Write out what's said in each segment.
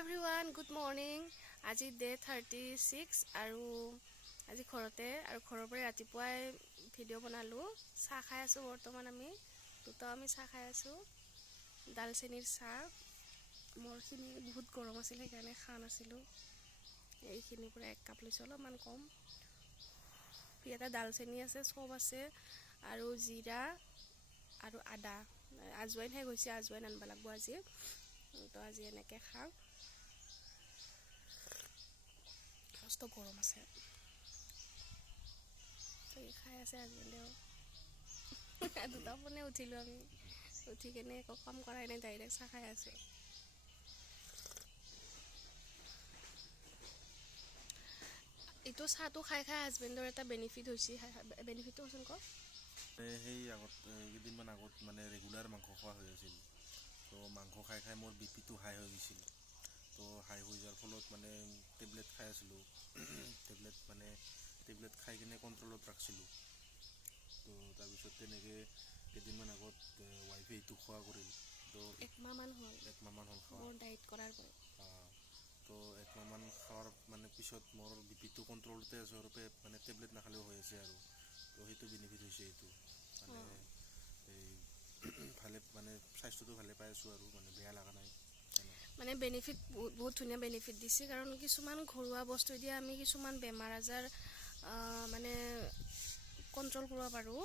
Everyone good morning. আজি day 36 আৰু আজি ঘৰতে আৰু ঘৰৰ পৰা ৰাতিপুৱাই ভিডিঅ' বনালোঁ। চাহ খাই আছোঁ। বৰ্তমান আমি চাহ খাই আছোঁ, ডালচেনিৰ চাহ। মোৰখিনি বহুত গৰম আছিল সেইকাৰণে খোৱা নাছিলোঁ। এইখিনিৰ পৰা 1 কাপ লৈছোঁ, অলপমান কম। ইয়াতে ডালচেনি আছে, চব আছে আৰু জিৰা আৰু আদা। আজৱাইন শেষ হৈছে, আজৱাইন আনিব লাগিব আজি। তো আজি এনেকৈ খাওঁ। মস্ত গৰম আছে, খাই আছে হাজবেণ্ডেও। দুটা ফোনে উঠিলোঁ আমি, উঠি কিনে একো কাম কৰাই নাই, ডাইৰেক্ট চাহ খাই আছোঁ। এইটো চাহটো খাই খাই হাজবেণ্ডৰ এটা বেনিফিট হৈছে। বেনিফিটটো কচোন ক। সেই কেইদিনমান আগত মানে ৰেগুলাৰ মাংস খোৱা হৈ আছিল। তো মাংস খাই খাই মোৰ বিপিটো হাই হৈ গৈছিল। তো হাই হৈ যোৱাৰ ফলত মানে টেবলেট খাই আছিলোঁ। টেবলেট খাই কিনে কণ্ট্ৰলত ৰাখিছিলোঁ। তো তাৰপিছত তেনেকৈ কেইদিনমান আগত ৱাইফে এইটো খোৱা কৰিল। তো 1 মাহমান হ'ল খোৱা। মোৰ ডায়েট কৰাৰ পৰা। তো 1 মাহমান খোৱাৰ মানে পিছত মোৰ বিপিটো কণ্ট্ৰলতে আছে আৰু মানে টেবলেট নাখালেও হৈ আছে আৰু। তো সেইটো বেনিফিট হৈছে। এইটো মানে এই ভালে মানে স্বাস্থ্যটো ভালে পাই আছোঁ আৰু মানে বেয়া লগা নাই। মানে বেনিফিট বহুত ধুনীয়া বেনিফিট দিছে। কাৰণ কিছুমান ঘৰুৱা বস্তু দিয়ে আমি কিছুমান বেমাৰ আজাৰ মানে কণ্ট্ৰল কৰিব পাৰোঁ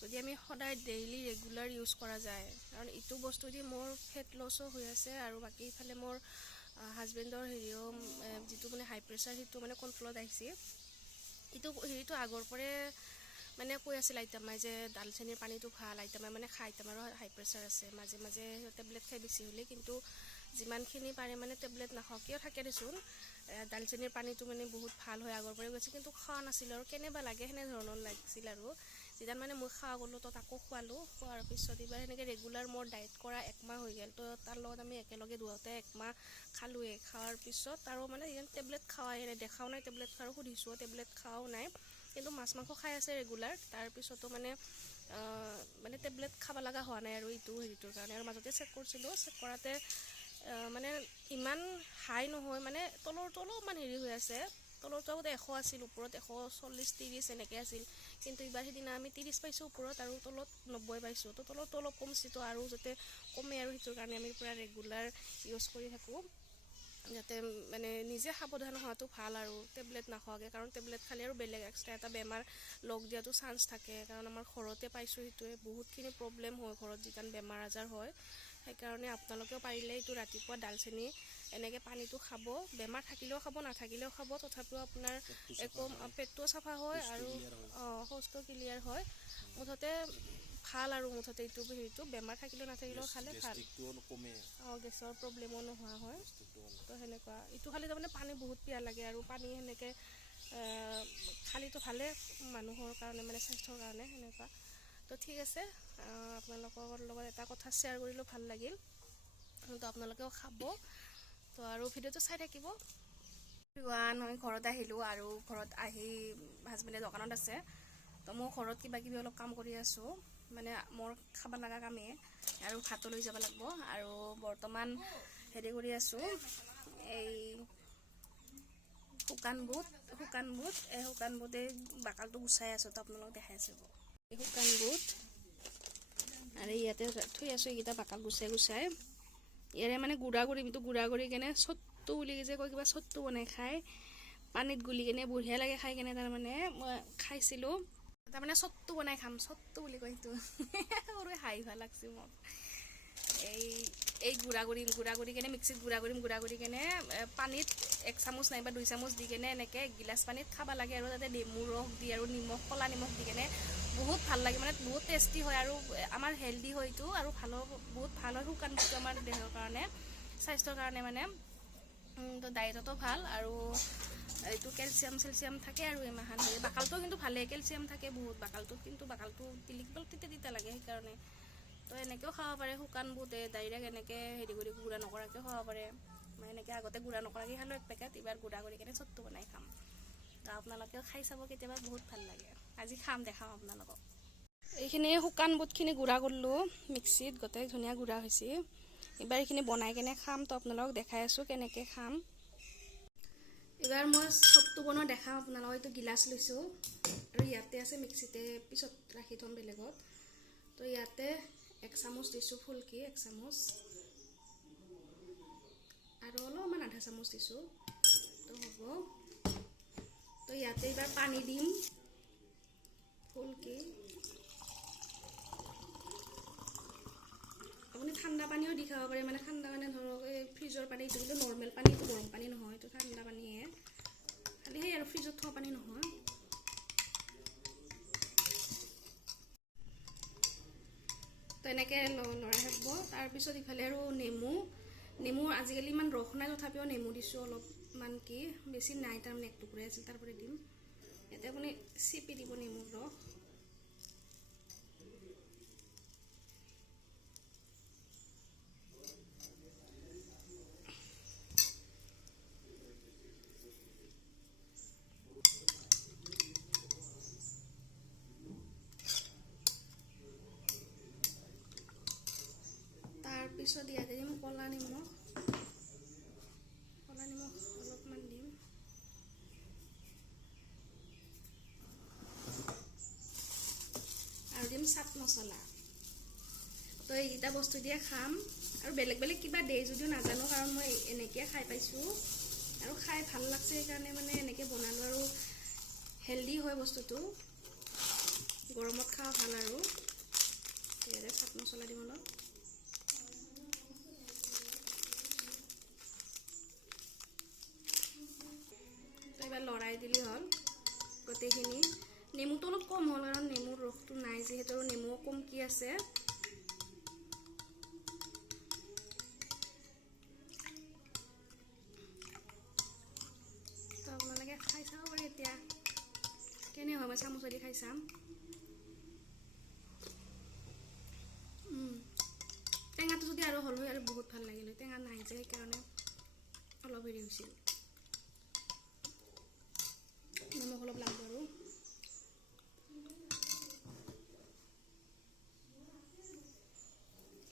যদি আমি সদায় ডেইলি ৰেগুলাৰ ইউজ কৰা যায়। কাৰণ ইটো বস্তু দি মোৰ ফেট লছো হৈ আছে আৰু বাকী ইফালে মোৰ হাজবেণ্ডৰ যিটো মানে হাই প্ৰেছাৰ সেইটো মানে কণ্ট্ৰলত আহিছে। হেৰিটো আগৰ পৰাই মানে কৈ আছিল আইতামাই যে ডালচেনিৰ পানীটো ভাল। আইতামাই মানে আইতামাৰো হাই প্ৰেছাৰ আছে, মাজে মাজে টেবলেট খাই বেছি হ'লে, কিন্তু যিমানখিনি পাৰে মানে টেবলেট নাখাওঁকিও থাকে দেচোন। ডালচেনিৰ পানীটো মানে বহুত ভাল হয়, আগৰ পৰাই গৈছে, কিন্তু খোৱা নাছিলোঁ আৰু কেনেবা লাগে সেনেধৰণৰ লাগিছিল। আৰু যেতিয়া মানে মই খোৱা গ'লোঁ তো তাকো খোৱালোঁ। খোৱাৰ পিছত এইবাৰ সেনেকৈ ৰেগুলাৰ মোৰ ডায়েট কৰা 1 মাহ হৈ গ'ল। তো তাৰ লগত আমি একেলগে দুয়োতে 1 মাহ খালোঁৱেই। খোৱাৰ পিছত আৰু মানে টেবলেট খোৱাই নাই, দেখাও নাই টেবলেট খোৱাৰো, সুধিছোঁ টেবলেট খোৱাও নাই, কিন্তু মাছ মাংস খাই আছে ৰেগুলাৰ। তাৰপিছতো মানে টেবলেট খাব লগা হোৱা নাই আৰু হেৰিটোৰ কাৰণে। আৰু মাজতে চেক কৰিছিলোঁ, চেক কৰাতে মানে ইমান হাই নহয়, মানে তলৰটো অলপমান হেৰি হৈ আছে। তলৰটো আগতে 100 আছিল, ওপৰত 140-30 এনেকৈ আছিল। কিন্তু এইবাৰ সিদিনা আমি 30 পাইছোঁ ওপৰত আৰু তলত 90 পাইছোঁ। তো তলৰটো অলপ কমছে, তো আৰু যাতে কমে আৰু সেইটোৰ কাৰণে আমি পূৰা ৰেগুলাৰ ইউজ কৰি থাকোঁ, যাতে মানে নিজে সাৱধান হোৱাটো ভাল আৰু টেবলেট নাখোৱাকৈ। কাৰণ টেবলেট খালে আৰু বেলেগ এক্সট্ৰা এটা বেমাৰ লগ দিয়াটো চান্স থাকে। কাৰণ আমাৰ ঘৰতে পাইছোঁ, সেইটোৱে বহুতখিনি প্ৰব্লেম হয় ঘৰত যিমান বেমাৰ আজাৰ হয়। সেইকাৰণে আপোনালোকেও পাৰিলে এইটো ৰাতিপুৱা ডালচেনি এনেকৈ পানীটো খাব। বেমাৰ থাকিলেও খাব, নাথাকিলেও খাব, তথাপিও আপোনাৰ পেটটোও চাফা হয় আৰু শৌচটো ক্লিয়াৰ হয়। মুঠতে ভাল আৰু মুঠতে এইটো হেৰিটো বেমাৰ থাকিলেও নাথাকিলেও খালে ভাল। গেছৰ প্ৰব্লেমো নোহোৱা হয়। তো সেনেকুৱা এইটো খালি তাৰমানে পানী বহুত পিয়াহ লাগে আৰু পানী সেনেকৈ খালিতো ভালে মানুহৰ কাৰণে, মানে স্বাস্থ্যৰ কাৰণে সেনেকুৱা। তো ঠিক আছে, আপোনালোকৰ লগত এটা কথা শ্বেয়াৰ কৰিলোঁ, ভাল লাগিল। তো আপোনালোকেও খাব। তো আৰু ভিডিঅ'টো চাই থাকিব। মই ঘৰত আহিলোঁ আৰু ঘৰত আহি হাজবেণ্ডে দোকানত আছে। তো মই ঘৰত কিবা কিবি অলপ কাম কৰি আছোঁ, মানে মোৰ খাব লগা কামেই আৰু ভাতো লৈ যাব লাগিব। আৰু বৰ্তমান হেৰি কৰি আছোঁ, এই শুকান বুট এই শুকান বুটে বাকলটো গুচাই আছোঁ। তো আপোনালোকক দেখাই আছোঁ এই শুকান বুট। আৰু ইয়াতে থৈ আছোঁ এইকেইটা বাকল গুচাই। ইয়াৰে মানে গুড়া কৰি কেনে চট্টু বুলি যে কয়, কিবা চট্টু বনাই খায়, পানীত গুলি কেনে বঢ়িয়া লাগে খাই কেনে। তাৰমানে মই খাইছিলোঁ, তাৰমানে চট্টু বনাই খাম, চট্টু বুলি কয় সেইটো। সৰু হাঁহি ভাল লাগছে মোক। এই গুড়া কৰি কেনে মিক্সিত গুড়া কৰি কেনে পানীত 1 চামুচ নাইবা 2 চামুচ দি কেনে এনেকৈ 1 গিলাচ পানীত খাব লাগে। আৰু তাতে নেমু ৰস দি আৰু ক'লা নিমখ দি কেনে বহুত ভাল লাগে, মানে বহুত টেষ্টি হয় আৰু আমাৰ হেল্ডি হয় এইটো। আৰু বহুত ভাল হয় শুকান বুটটো আমাৰ দেহৰ কাৰণে, স্বাস্থ্যৰ কাৰণে মানে। তো ডায়েটতো ভাল আৰু এইটো কেলছিয়াম থাকে আৰু ইমান বাকলটো কিন্তু ভালেই, কেলছিয়াম থাকে বহুত বাকলটোত, কিন্তু বাকলটো তিতা লাগে সেইকাৰণে। তো এনেকৈও খাব পাৰে শুকান বুট, ডাইৰেক্ট এনেকৈ হেৰি কৰি গুড়া নকৰাকৈও খাব পাৰে। মই এনেকৈ আগতে গুড়া নকৰাকৈ খালোঁ 1 পেকেট, এইবাৰ গুড়া কৰি কেনে চট্টু বনাই খাম। তো আপোনালোকেও খাই চাব কেতিয়াবা, বহুত ভাল লাগে। আজি দেখাম আপোনালোকক। এইখিনি শুকান বুটখিনি গুড়া কৰিলোঁ মিক্সিত, গোটেই ধুনীয়া গুড়া হৈছে। এইবাৰ এইখিনি বনাই কেনে খাম, তো আপোনালোকক দেখাই আছোঁ কেনেকৈ খাম। এইবাৰ মই চবটো বনোৱা দেখাম আপোনালোকক। এইটো গিলাচ লৈছোঁ আৰু ইয়াতে আছে, মিক্সিতে পিছত ৰাখি থ'ম বেলেগত। তো ইয়াতে 1 চামুচ দিছোঁ ফুলকি, 1 চামুচ আৰু অলপমান আধা চামুচ দিছোঁ, তো হ'ব। তো ইয়াতে এইবাৰ পানী দিম ফুলকি। আপুনি ঠাণ্ডা পানীও দি খাব পাৰে, মানে ঠাণ্ডা মানে ধৰক এই ফ্ৰিজৰ পানী, এইটো কিন্তু নৰ্মেল পানী, এইটো গৰম পানী নহয়, এইটো ঠাণ্ডা পানীয়ে, খালি সেই আৰু ফ্ৰিজত থোৱা পানী নহয়। তো এনেকৈ লৰাই থাকিব। তাৰপিছত ইফালে আৰু নেমু আজিকালি ইমান ৰস নাই, তথাপিও নেমু দিছোঁ অলপমান, কি বেছি নাই, তাৰমানে 1 টুকুৰাই আছিল, তাৰপৰা দিম। ইয়াতে আপুনি চেপি দিব নেমুৰ ৰস। তাৰপিছত ইয়াতে দিম ক'লা নিমখ অলপমান দিম। আৰু দিম চাট মছলা। তো এইকেইটা বস্তু দিয়ে খাম, আৰু বেলেগ বেলেগ কিবা দিয়ে যদিও নাজানো, কাৰণ মই এনেকৈ খাই পাইছোঁ আৰু খাই ভাল লাগছে, সেইকাৰণে মানে এনেকৈ বনালোঁ। আৰু হেল্ডি হয় বস্তুটো, গৰমত খোৱা ভাল। আৰু ইয়াতে চাট মছলা দিম অলপ। এবাৰ লৰাই দিলে হ'ল গোটেইখিনি। নেমুটো অলপ কম হ'ল, কাৰণ নেমুৰ ৰসটো নাই যিহেতু, নেমুও কমকি আছে। তো আপোনালোকে খাই চাব পাৰে এতিয়া কেনে হয়, মই চামুচেদি খাই চাম। টেঙাটো যদি আৰু হ'ল হয় আৰু বহুত ভাল লাগিলে, টেঙা নাই যে সেইকাৰণে অলপ হেৰি হৈছিল। নিমখ অলপ লাগিব আৰু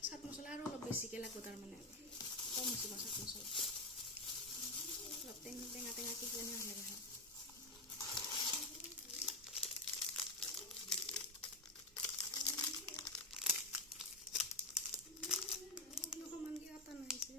চাট মছলা আৰু অলপ বেছিকৈ লাগিব, তাৰমানে কম হৈছিল চাট মছলা। অলপ টেঙা কি যেনে ভাল লাগে খাই। সমানকৈ কাটা নহৈছে।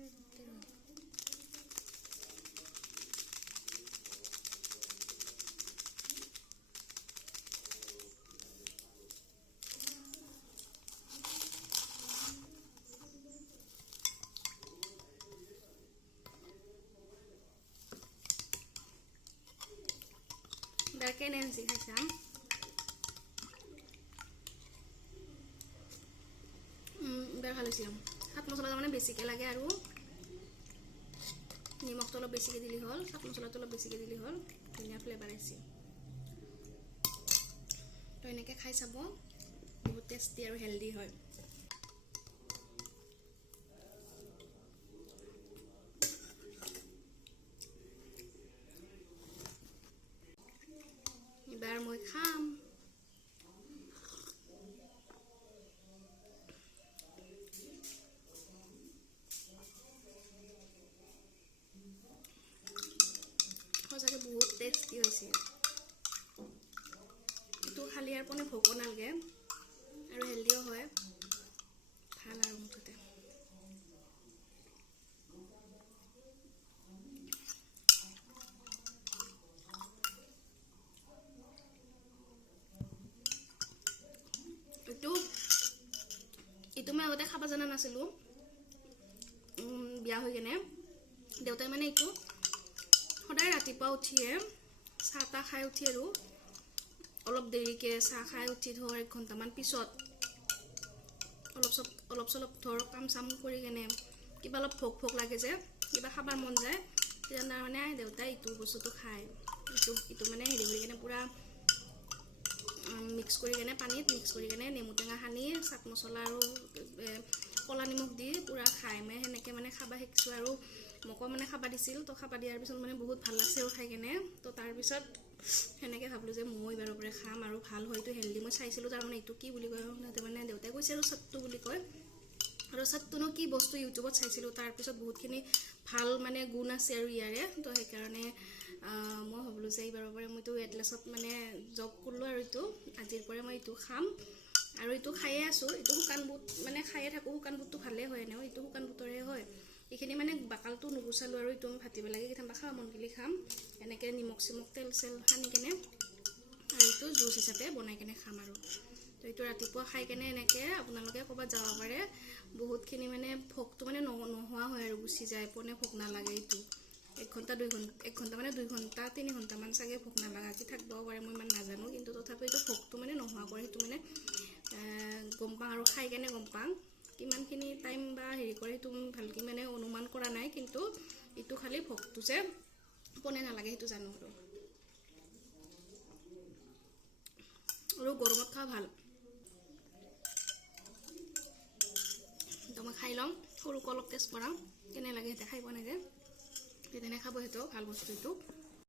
কেনে হৈছে খাই চাম। বেয়া ভাল হৈছে। চাট মছলা তাৰমানে বেছিকৈ লাগে, আৰু নিমখটো অলপ বেছিকৈ দিলে হ'ল, চাট মছলাটো অলপ বেছিকৈ দিলে হ'ল, ধুনীয়া ফ্লেভাৰ আহিছে। তো এনেকৈ খাই চাব, বহুত টেষ্টি আৰু হেল্ডি হয়। এইবাৰ মই খাম। সঁচাকৈ বহুত টেষ্টি হৈছে। এইটো খালি আৰু কোনো ভোকো নালাগে, আৰু হেল্ডিও হয়, ভাল আৰু মুঠতে। এইটো মই আগতে খাব জনা নাছিলোঁ, বিয়া হৈ কেনে। দেউতাই মানে এইটো সদায় ৰাতিপুৱা উঠিয়ে চাহ তাহ খাই উঠি, আৰু অলপ দেৰিকৈ চাহ খাই উঠি ধৰ 1 ঘণ্টামান পিছত অলপ চলপ ধৰ কাম চাম কৰি কেনে কিবা অলপ ভোক লাগে যে, কিবা খাবৰ মন যায়, তেতিয়া তাৰমানে দেউতাই এইটো বস্তুটো খায়। এইটো মানে হেৰি কৰি কেনে পূৰা মিক্স কৰি কেনে, পানীত মিক্স কৰি কেনে নেমু টেঙা সানি চাট মছলা আৰু ক'লা নিমখ দি পূৰা খায়। মই সেনেকৈ মানে খাবা শিকিছোঁ, আৰু মোকো মানে খাবা দিছিল। তো খাবা দিয়াৰ পিছত মানে বহুত ভাল লাগছে আৰু খাই কেনে। তো তাৰপিছত সেনেকৈ ভাবিলোঁ যে মই এইবাৰৰ পৰা খাম, আৰু ভাল হয়তো হেল্ডি। মই চাইছিলোঁ তাৰমানে এইটো কি বুলি কয়, মানে দেউতাই কৈছে আৰু চট্টু বুলি কয়। আৰু চাটটোনো কি বস্তু ইউটিউবত চাইছিলোঁ, তাৰপিছত বহুতখিনি ভাল মানে গুণ আছে আৰু ইয়াৰে। তো সেইকাৰণে মই ভাবিলোঁ যে এইবাৰৰ পৰা মইতো ৱেট লছত মানে জব কৰিলোঁ আৰু এইটো আজিৰ পৰা মই এইটো খাম। আৰু এইটো খায়ে আছোঁ, এইটো শুকান বুট মানে খায়ে থাকোঁ। শুকান বুটটো ভালেই হয় এনেও, এইটো শুকান বুটৰে হয়। এইখিনি মানে বাকালটো নুগুচালোঁ আৰু এইটো ভাতিব লাগে কেতিয়াবা খাব মন গ'লে খাম। এনেকৈ নিমখ চিমখ তেল চেল সানি কেনে আৰু এইটো জুচ হিচাপে বনাই কেনে খাম আৰু। তো এইটো ৰাতিপুৱা খাই কেনে এনেকৈ আপোনালোকে ক'ৰবাত যাব পাৰে, বহুতখিনি মানে ভোকটো মানে নোহোৱা হয় আৰু গুচি যায়, পোনে ভোক নালাগে। এইটো 1 ঘণ্টা 2 ঘণ্টা 1 ঘণ্টা মানে 2 ঘণ্টা 3 ঘণ্টামান চাগে ভোক নালাগাকৈ থাকিবও পাৰে, মই ইমান নাজানো। কিন্তু তথাপিও এইটো ভোকটো মানে নোহোৱা কৰে, সেইটো মানে গম পাওঁ আৰু খাই কেনে গম পাওঁ। কিমানখিনি টাইম বা হেৰি কৰে সেইটো ভালকৈ মানে অনুমান কৰা নাই, কিন্তু এইটো খালি ভোকটো যে পোনে নালাগে সেইটো জানো। আৰু গৰমত খোৱা ভাল। তো মই খাই লওঁ, সৰুকৈ অলপ টেষ্ট কৰাওঁ কেনে লাগে, সিহঁতে খাই পোৱা নাই যে, সেইকাৰণে খাব। সেইটো ভাল বস্তু এইটো।